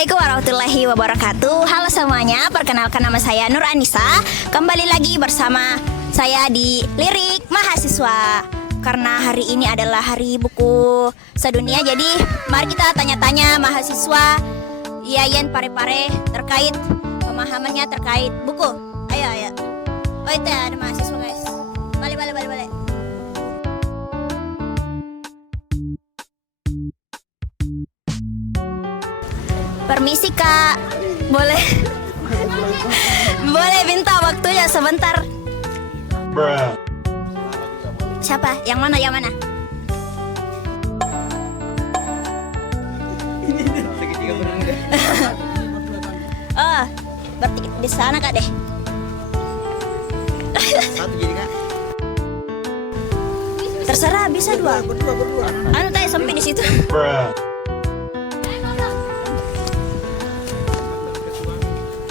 Assalamualaikum warahmatullahi wabarakatuh. Halo semuanya, perkenalkan nama saya Nur Anissa. Kembali lagi bersama saya di Lirik Mahasiswa. Karena hari ini adalah hari buku sedunia, jadi mari kita tanya-tanya mahasiswa Yayan Pare-Pare terkait pemahamannya terkait buku. Ayo. Oh itu ya, ada mahasiswa guys. Balik. Permisi kak, boleh boleh minta waktunya sebentar. Siapa? Yang mana? Oh, berarti di sana kak deh. Satu jadi kak. Terserah, bisa dua. Berdua. Anu tadi sampai di situ.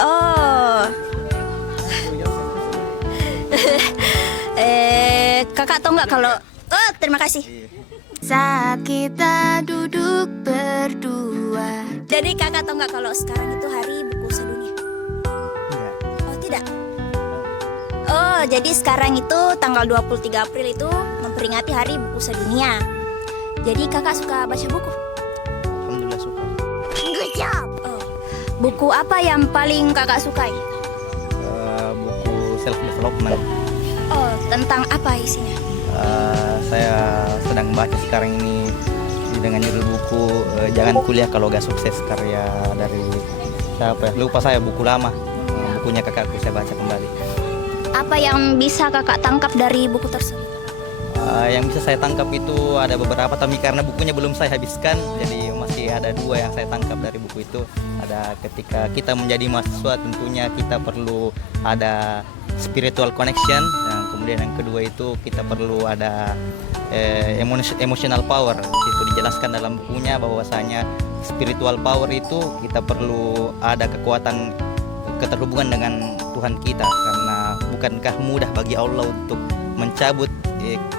Oh. Kakak tahu nggak kalau terima kasih. Saat kita duduk berdua. Jadi kakak tahu nggak kalau sekarang itu hari buku sedunia? Enggak. Oh tidak. Oh jadi sekarang itu tanggal 23 April itu memperingati hari buku sedunia. Jadi kakak suka baca buku? Alhamdulillah suka. Good job. Oh. Buku apa yang paling kakak sukai? Buku self development. Oh tentang apa isinya? Saya sedang baca sekarang ini dengan judul buku Jangan Kuliah Kalau Gak Sukses, karya dari siapa ya? Lupa saya, buku lama. Bukunya kakakku saya baca kembali. Apa yang bisa kakak tangkap dari buku tersebut? Yang bisa saya tangkap itu ada beberapa, tapi karena bukunya belum saya habiskan, jadi masih ada dua yang saya tangkap dari buku itu. Ada ketika kita menjadi mahasiswa tentunya kita perlu ada spiritual connection, dan kemudian yang kedua itu kita perlu ada emotional power. Itu dijelaskan dalam bukunya bahwasanya spiritual power itu kita perlu ada kekuatan keterhubungan dengan Tuhan kita, karena bukankah mudah bagi Allah untuk mencabut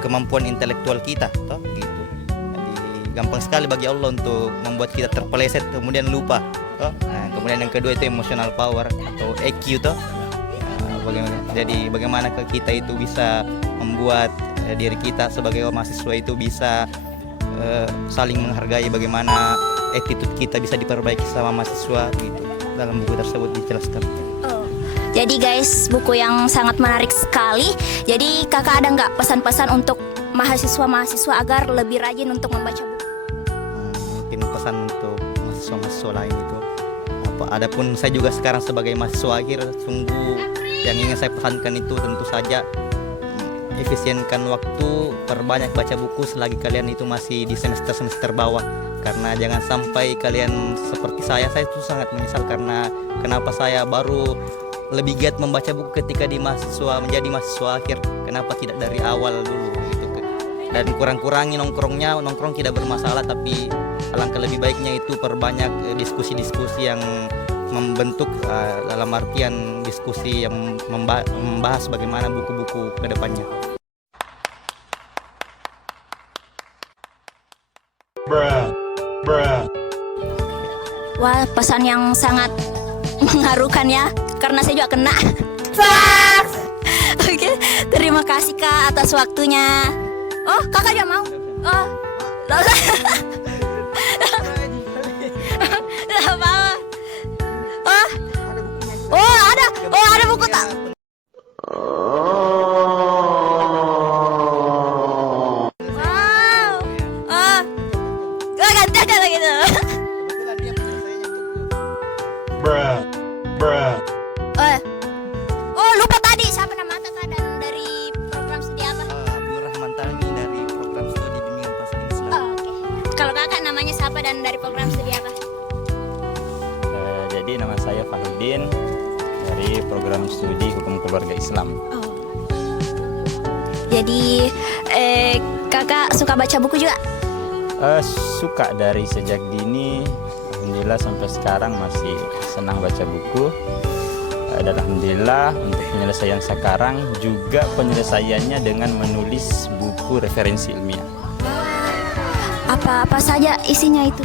kemampuan intelektual kita, toh gitu. Jadi gampang sekali bagi Allah untuk membuat kita terpeleset kemudian lupa, toh. Nah, kemudian yang kedua itu emotional power atau EQ, toh. Jadi bagaimana kita itu bisa membuat diri kita sebagai mahasiswa itu bisa saling menghargai, bagaimana attitude kita bisa diperbaiki sama mahasiswa gitu. Dalam buku tersebut dijelaskan. Oh, jadi guys buku yang sangat menarik sekali. Jadi kakak ada nggak pesan-pesan untuk mahasiswa-mahasiswa agar lebih rajin untuk membaca buku? Mungkin pesan untuk mahasiswa-mahasiswa lain itu adapun saya juga sekarang sebagai mahasiswa akhir, sungguh yang ingin saya pesankan itu tentu saja efisienkan waktu, perbanyak baca buku selagi kalian itu masih di semester bawah. Karena jangan sampai kalian seperti saya itu sangat menyesal karena kenapa saya baru lebih giat membaca buku ketika menjadi mahasiswa akhir. Kenapa tidak dari awal dulu gitu. Dan kurang-kurangi nongkrong tidak bermasalah, tapi alangkah lebih baiknya itu perbanyak diskusi-diskusi yang membentuk, dalam artian diskusi yang membahas bagaimana buku-buku ke depannya. Wah, pesan yang sangat mengharukan ya, karena saya juga kena. Oke, terima kasih kak atas waktunya. Oh, kakak juga mau? Oh, tidak mau. Ada buku tak? Wow. Ganti aja lagi tuh. Oh, lupa tadi siapa nama kakak dan dari program studi apa? Abdul Rahman Talmi dari program studi bimbingan konseling Islam. Oh, oke. Kalau kakak namanya siapa dan dari program studi apa? Jadi nama saya Fahrudin dari program studi Hukum Keluarga Islam. Oh. Jadi kakak suka baca buku juga? Suka dari sejak dini, alhamdulillah sampai sekarang masih senang baca buku. Dan alhamdulillah untuk penyelesaian sekarang juga penyelesaiannya dengan menulis buku referensi ilmiah. Apa saja isinya itu?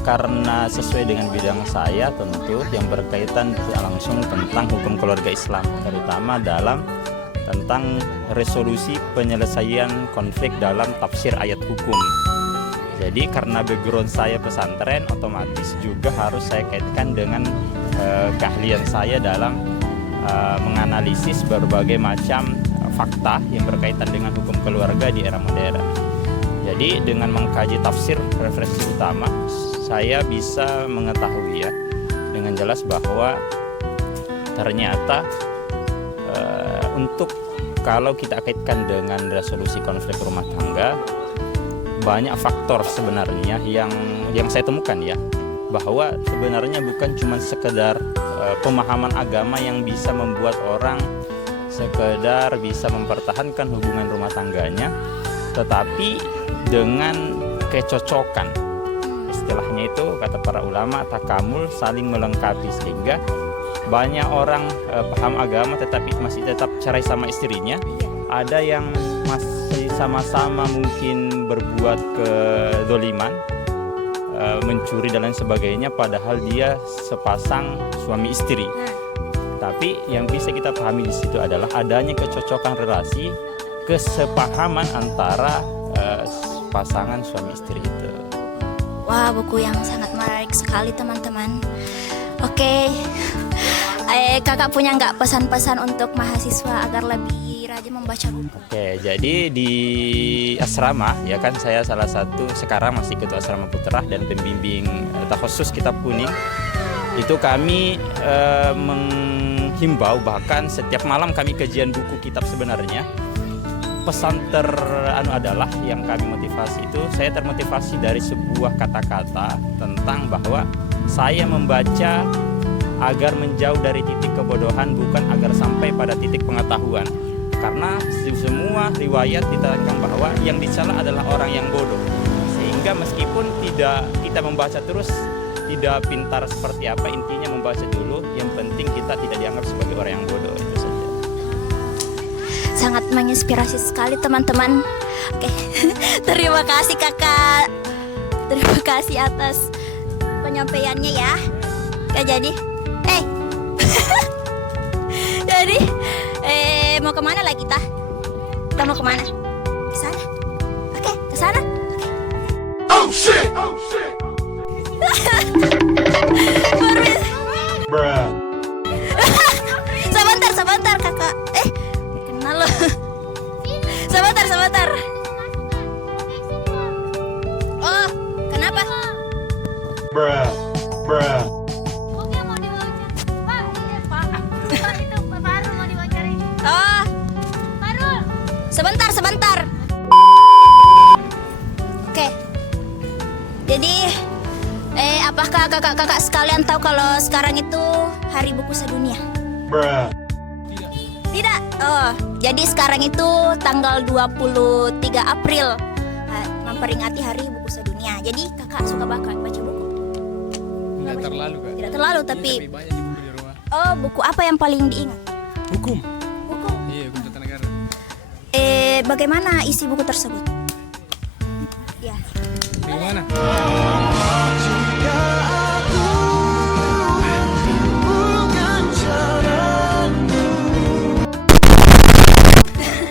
Karena sesuai dengan bidang saya tentu yang berkaitan langsung tentang hukum keluarga Islam, terutama dalam tentang resolusi penyelesaian konflik dalam tafsir ayat hukum. Jadi karena background saya pesantren, otomatis juga harus saya kaitkan dengan keahlian saya dalam menganalisis berbagai macam fakta yang berkaitan dengan hukum keluarga di era modern. Jadi dengan mengkaji tafsir referensi utama, saya bisa mengetahui ya dengan jelas bahwa ternyata untuk kalau kita kaitkan dengan resolusi konflik rumah tangga, banyak faktor sebenarnya yang saya temukan ya, bahwa sebenarnya bukan cuma sekedar pemahaman agama yang bisa membuat orang sekedar bisa mempertahankan hubungan rumah tangganya, tetapi dengan kecocokan. Istilahnya itu kata para ulama takamul, saling melengkapi, sehingga banyak orang paham agama tetapi masih tetap cerai sama istrinya. Ada yang masih sama-sama mungkin berbuat kedoliman, mencuri dan lain sebagainya, padahal dia sepasang suami istri. Tapi yang bisa kita pahami di situ adalah adanya kecocokan relasi, kesepahaman antara pasangan suami istri itu. Wah, buku yang sangat menarik sekali teman-teman. Oke, kakak punya nggak pesan-pesan untuk mahasiswa agar lebih rajin membaca buku? Oke, jadi di asrama ya kan, saya salah satu sekarang masih ketua asrama Puterah dan pembimbing takhusus kitab kuning. Itu kami menghimbau, bahkan setiap malam kami kajian buku kitab sebenarnya. Pesan adalah yang kami motivasi itu, saya termotivasi dari sebuah kata-kata tentang bahwa saya membaca agar menjauh dari titik kebodohan, bukan agar sampai pada titik pengetahuan. Karena semua riwayat diterangkan bahwa yang dicela adalah orang yang bodoh. Sehingga meskipun tidak kita membaca terus, tidak pintar seperti apa, intinya membaca dulu. Yang penting kita tidak dianggap sebagai orang yang bodoh, itu saja. Sangat menginspirasi sekali teman-teman. Oke, terima kasih kakak. Terima kasih atas penyampaiannya ya. Jadi, jadi, mau kemana lagi kita? Kita mau kemana? Ke sana. Oke, ke sana. Oh shit! Oh shit! Bruh. Sebentar kakak. Kenal lo. Sebentar. Oh, kenapa? Bruh. Oke, mau diwawancara. Pak, itu Pak Farul mau diwawancara. Oh, Farul. sebentar. Oke. Jadi, apakah kakak-kakak sekalian tahu kalau sekarang itu Hari Buku Sedunia? Bruh. Tidak. Oh, jadi sekarang itu tanggal 23 April memperingati Hari Buku Sedunia. Jadi kakak suka baca buku? Tidak terlalu kak. Tidak terlalu, tapi Lebih banyak di buku di rumah. oh, buku apa yang paling diingat? Hukum. Buku. Iya, hukum tata negara. Bagaimana isi buku tersebut? Ya. Bagaimana?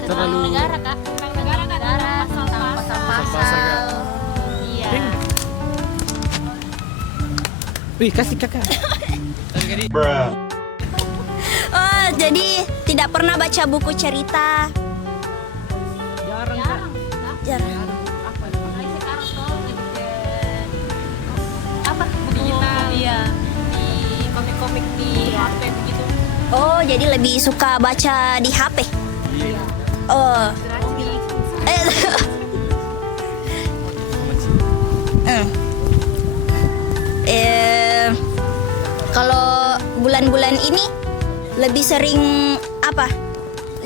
Terlalu Negara kak, tentang negara pasal-pasal kak. Iya. Wih, kasih kakak. Tadi Bruh. Oh, jadi tidak pernah baca buku cerita? jarang kak. Jarang. Apalagi sekarang tuh apa digital, iya, di komik-komik di HP begitu. Oh, jadi lebih suka baca di HP? Iya. Oh. Kalau bulan-bulan ini lebih sering apa?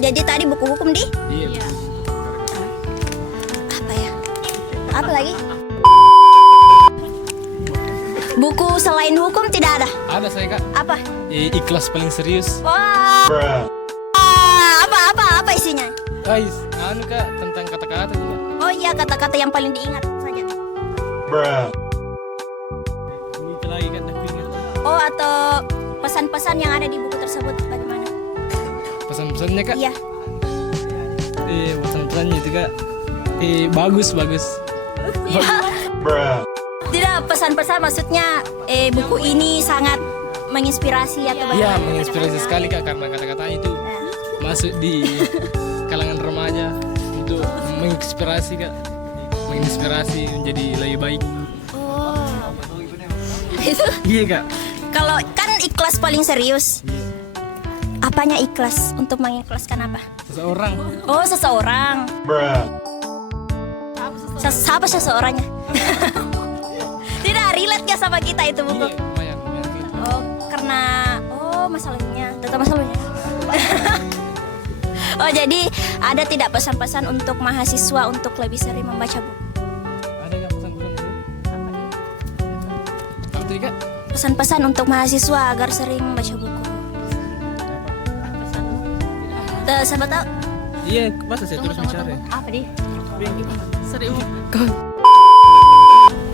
Jadi tadi buku hukum di Iya. apa ya? Apa lagi? Buku selain hukum tidak ada? Ada saya kak. Apa? Ikhlas paling serius. Wah, Bruh. apa isinya? Guys, anu kak, tentang kata-kata juga. Oh iya, kata-kata yang paling diingat saja. Bruh. atau pesan-pesan yang ada di buku tersebut bagaimana? Pesan-pesannya kak? Iya. Pesan-pesannya itu kak. Bagus. Bruh. Tidak, pesan-pesan maksudnya buku ini sangat menginspirasi atau Iya, bagaimana? menginspirasi sekali kak karena kata-katanya itu masuk di kalangan remaja untuk menginspirasi kak. Menginspirasi menjadi lebih baik. Itu Iya kak. kalau kan ikhlas paling serius. Apanya ikhlas? Untuk mengikhlaskan apa? Seseorang. Oh, seseorang. Bruh. Siapa seseorangnya? Tidak relate gak sama kita itu buku? Iya, lumayan gitu. Oh, karena masalahnya, tetap masalahnya. Oh, jadi ada tidak pesan-pesan untuk mahasiswa untuk lebih sering membaca buku? Ada nggak pesan-pesan itu? Apa tadi kak? Pesan-pesan untuk mahasiswa agar sering membaca buku. Siapa tahu? Iya, masa saya terus bicara. Apa di? Serius.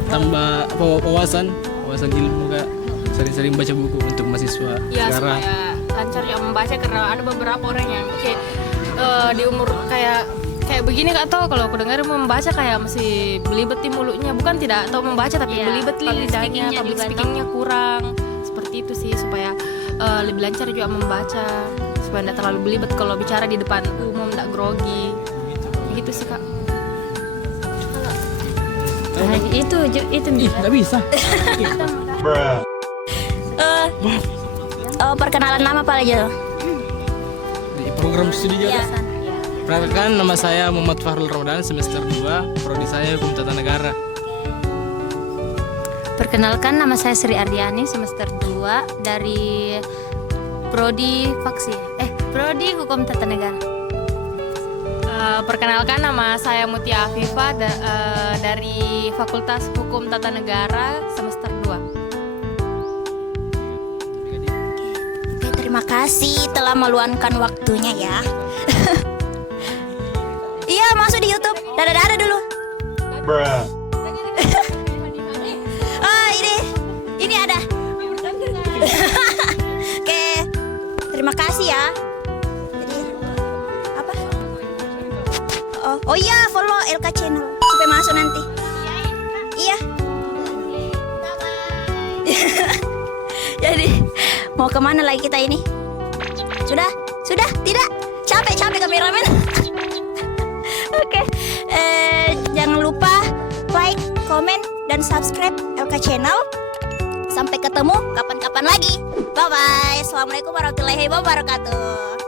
Tambah wawasan ilmu kak. Sering-sering baca buku untuk mahasiswa Ya sekarang. supaya lancar ya membaca karena ada beberapa orang yang kayak di umur kayak begini kak tahu kalau aku dengar membaca kayak masih belibet di mulutnya, bukan tidak tahu membaca tapi Iya, belibet di public lidahnya, speakingnya public juga speakingnya kurang seperti itu sih supaya lebih lancar juga membaca supaya tidak terlalu belibet kalau bicara di depan umum, tidak grogi gitu sih kak. Nah, itu Ih, nggak bisa. Bruh. Perkenalan nama apa aja? Di program studi juga. Iya. Perkenalkan, nama saya Muhammad Fahrul Ramadan, semester 2, prodi saya Hukum Tata Negara. Perkenalkan, nama saya Sri Ardiani, semester 2 dari Prodi Prodi Hukum Tata Negara. Perkenalkan nama saya Mutia Afifa dari Fakultas Hukum Tata Negara semester 2. Oke, terima kasih telah meluangkan waktunya ya. Iya, masuk di YouTube. Dadah dulu. Bruh. Ini ada. Oke, terima kasih ya. Jadi apa? Oh iya, follow LK channel supaya masuk nanti. Iya. Jadi mau kemana lagi kita ini? Sudah, tidak. Capek kameramen. Oke, jangan lupa like, komen, dan subscribe LK Channel. Sampai ketemu kapan-kapan lagi. Bye bye. Assalamualaikum warahmatullahi wabarakatuh.